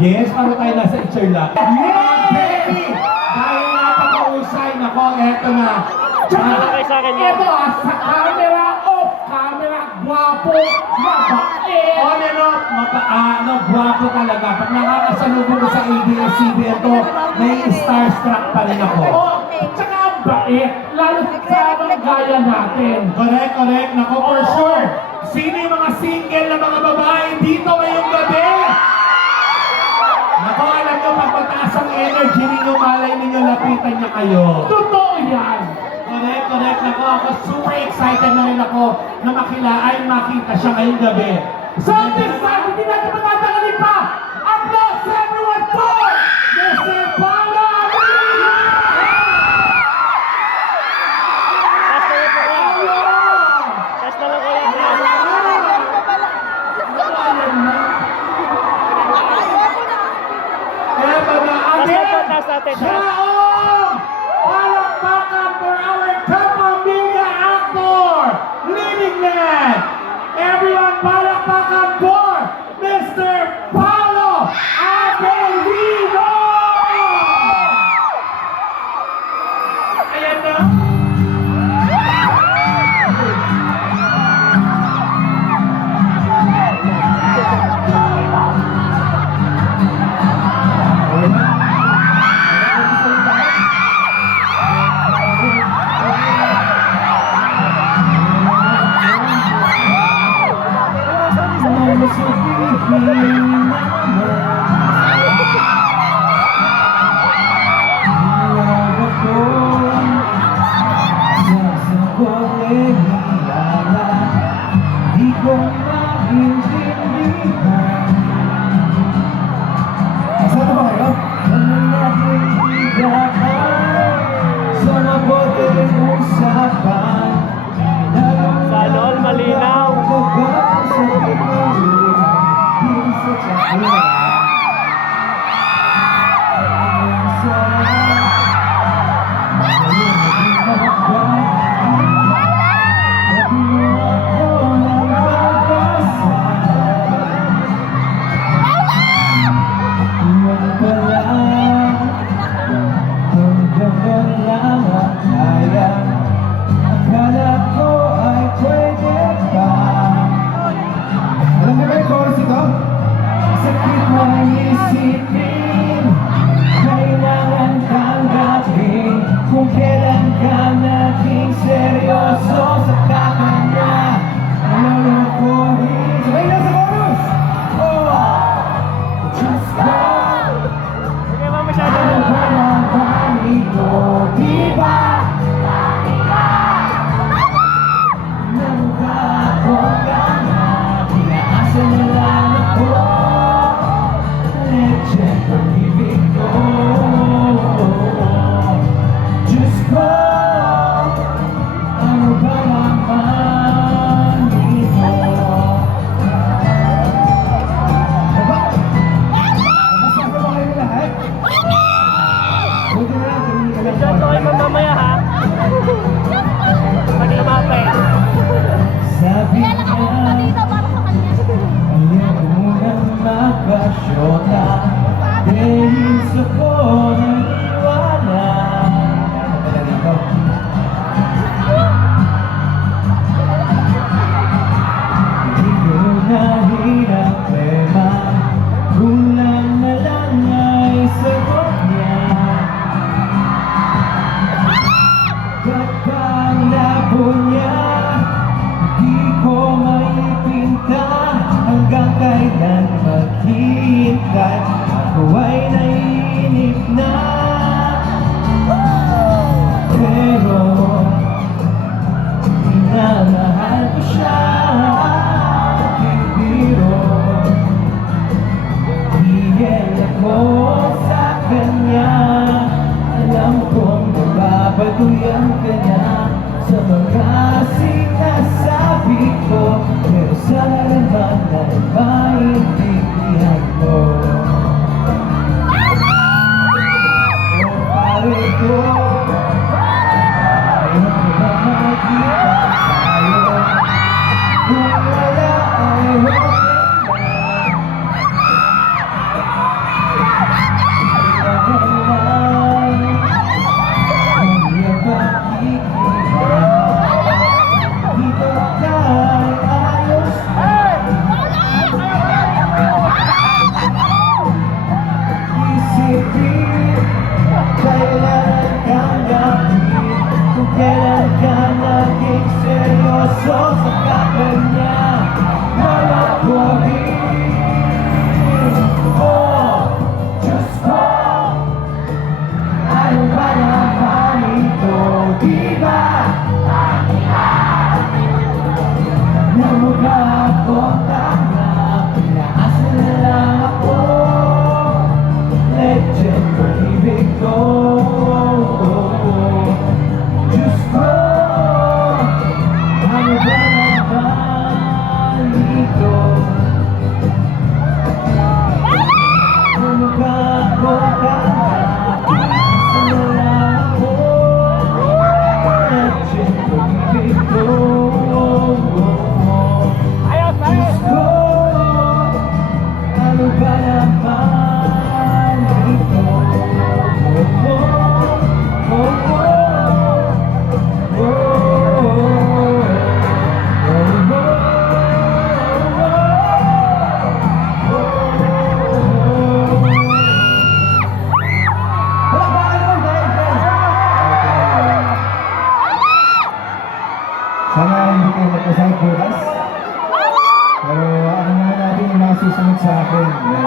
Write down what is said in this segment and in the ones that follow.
Yes, para tayo nasa Itcherla. Yeah, baby! Dahil napaka-usay, nako, eto na. Malaki sa akin yan. Ito sa camera, off camera, gwapo, mabait. On and off, gwapo talaga. Pag nakakasalubong ko sa ABS-CBN to, may starstruck pa rin ako. Oh, tsaka ang bait, lalo sa mga gaya natin. Correct, correct. Nako, for sure. Sino yung mga single na mga babae dito ngayong gabi? Nako, alam nyo, pag mataas ang energy ninyo, malay ninyo, lapitan niya kayo. Totoo yan. Correct, correct. Nako, ako super excited na rin ako na makita siya ngayong gabi. So this time, hindi natin matatagalin pa. Applause everyone for Mr. Paolo Abilino! Test na lang kayo. Kaya ba na Test natin. Shaong! Palakpakan for our Kapamilya actor, leading man! Everyone, palakpakan for Mr. Paolo Abilino! Ayan na. Sana all malinaw. Kung kailan ka naging seryoso sa kakanya, nalulukuhin. Sabay na sa chorus! Oh! Diyos ko! Sige, ma'am, masyado. Ano ba naman ito? Diba? Namukha akong gana, pinaasa na lang ako. Legend pag-ibig ko. Diyos ko, ano ba naman ito? Diba? Masama ba kayo lahat? Buti na lang, tumingin ka lang. Diyan ko kayo mamamaya, ha? Pag lumapit. Sabi Kaya lang ako niya, dito para sa kanya. ayaw mo nang magpasyota dahil sa ko naniwala. Wala dito. Hindi ko nahirap tema, kulang na lang ay sagot niya. Kapag labo niya, di ko maipinta hanggang kailan maghihintay. Ako ay naiinip na. Pero minamahal ko siya. Bibiro, hihel ako sa kanya. Alam kong mababatuyan ka niya. Kailan ka naging seryoso sa kanya? Nalakwagin. Oh, Diyos ko, ano ba naman ito? Di ba? Na mukha akong tanga, pinaasa na lang ako. Legend ng ibig ko. Diyos ko, ano ba naman ito? Na mukha akong tanga, pinaasa na lang ako. Legend ng ibig ko. Ayos, ayos. Ko, ano ba naman ito? Oh, oh, oh, oh, sana hindi kayo magkasal bukas. Pero ano naman natin yung mga susunod sa akin? May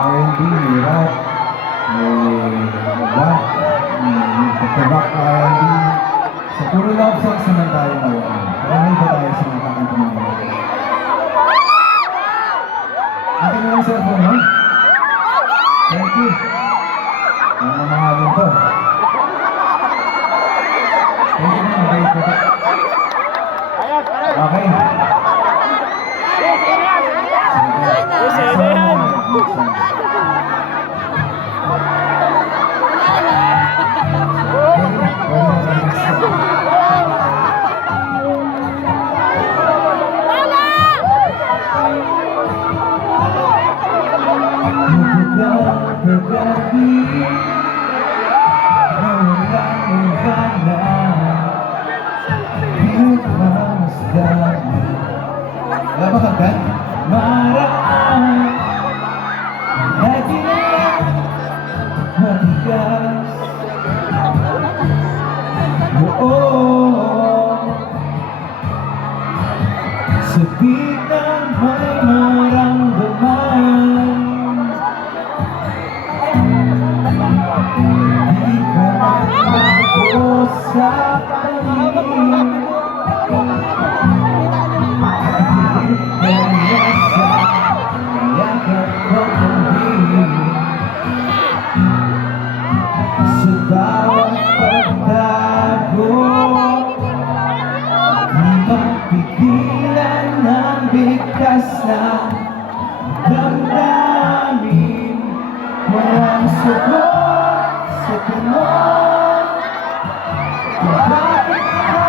R&B, may rap, may rock, may pagka-rock R&B. Sa puro love songs naman tayo ngayon. Marami ba tayo sa mga kakanta ng mga? Akin na lang cellphone, no? Thank you. Ang mamahalin to. Thank you, mga bait ko. Ayos, ayos. Okay. Kasi na yan. Wala ba kagad? Maraan lagi matigas. Oo, sa di na may maramdaman. Di ka magbago sa paligid. Sa bawat pagtago, di mapigilan ng bigkas na damdamin. Walang sagot sa tanong kung bakit ka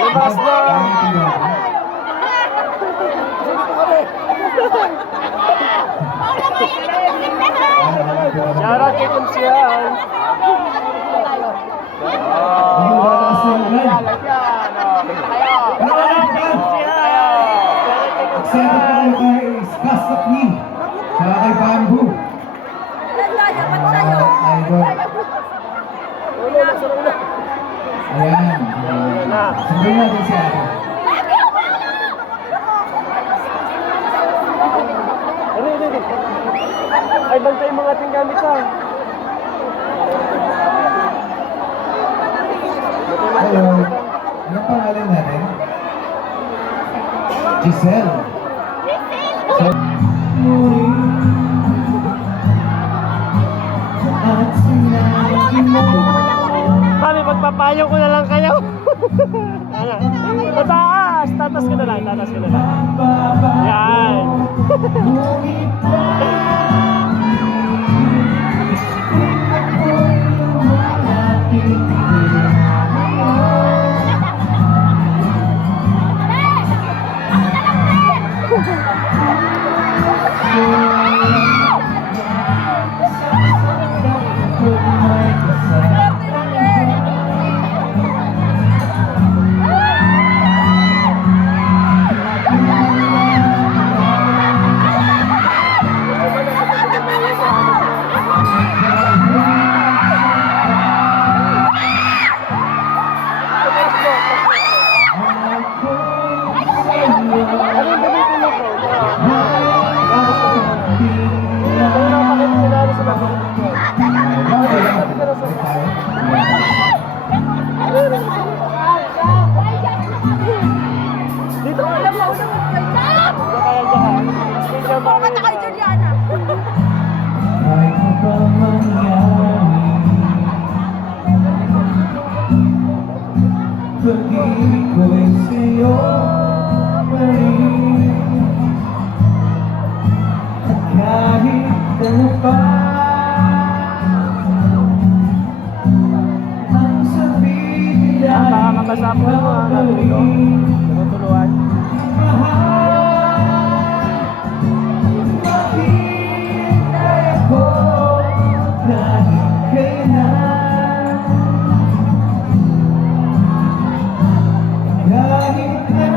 Labas na. Shoutout kay Kunsiyan. Excited pa kayo kay Skasakni, tsaka kay Bamboo. Idol. Ayan. Sabihin natin si ate. Ay, bantay mga ating gamit ha. Hello. Anong pangalan natin? Giselle. At sinabi mo Mami, pagpapayo ko na lang kayo. Ano? Tataas! Tatas ko na lang, tatas ko na lang. Yan. Dito ka lang mo. Kata kay Juliana. kahit ano pa mangyari. Pag-ibig ko'y sa'yo pa rin. At kahit ano pa ang sabihin nila Baka mabasa po yung mga natulog. Natutuluan. Maghihintay ako kahit kailan. Kahit na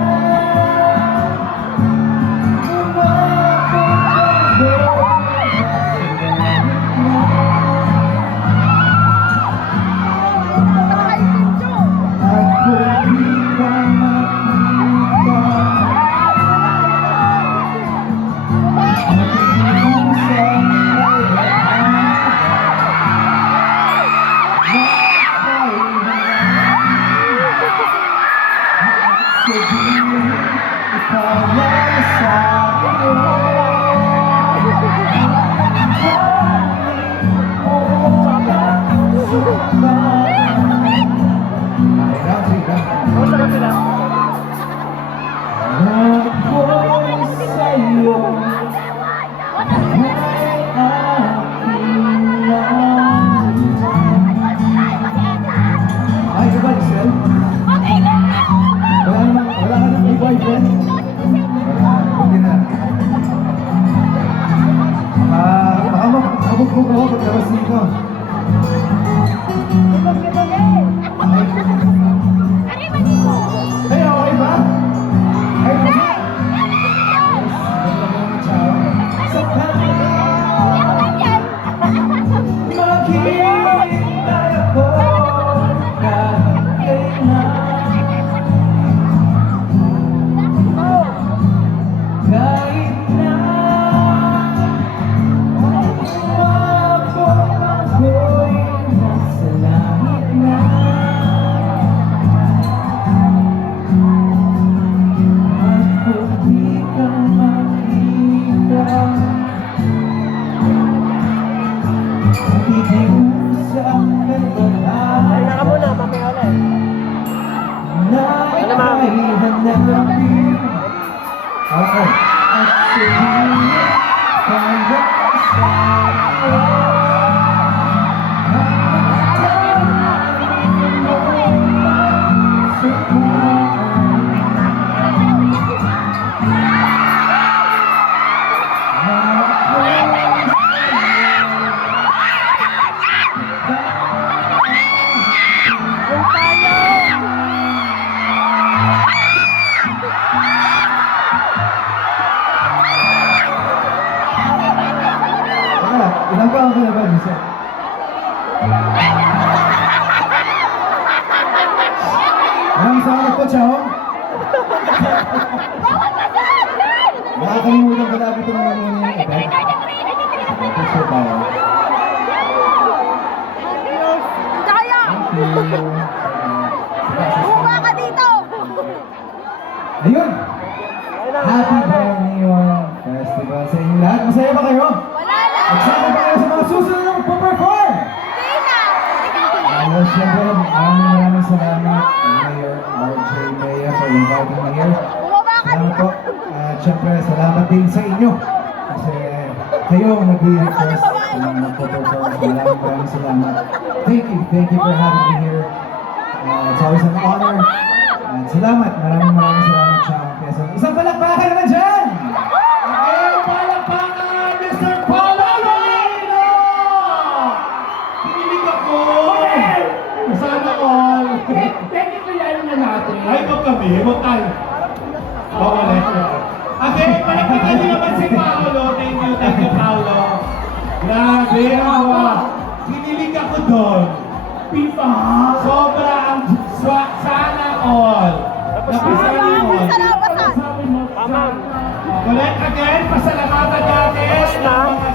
Kay Pincho. at kung di ka makita, magiging sa sa anak ko, Chong. Nakakalimutan ko lagi itong mga muna yung event. Picture tayo. Daya! Buka ka dito! Ayun! Happy Borneo Festival sa inyo lahat. Masaya ba kayo? Wala lang! Excited ba kayo sa mga susunod na magpo-perform? Hindi na! Siyempre, maraming salamat, Mayor RJ Maya, for inviting me here. Bumaba ka Salamat dito! po. At syempre, salamat din sa inyo. Kasi kayo ang nag-request ng magpo-perform. Maraming salamat. Thank you for having me here. It's always an honor. At salamat, maraming salamat sa Quezon. Isang palakpakan naman dyan! Okay, palakpakan, Mr. Paulo Avellino! Kinilig ako! Sana all! Technically, ano na natin? Ay, wag kami, wag tayo. Ulit. Okay, palakpakan niyo naman si Paolo. Thank you, Paolo. Grabe, awa. Kinilig ako doon. FIFA! Sobra ang sana all. Napisali all. Salamat! Sabi mo, Tama. Ulit again, pasalamatan natin ang mga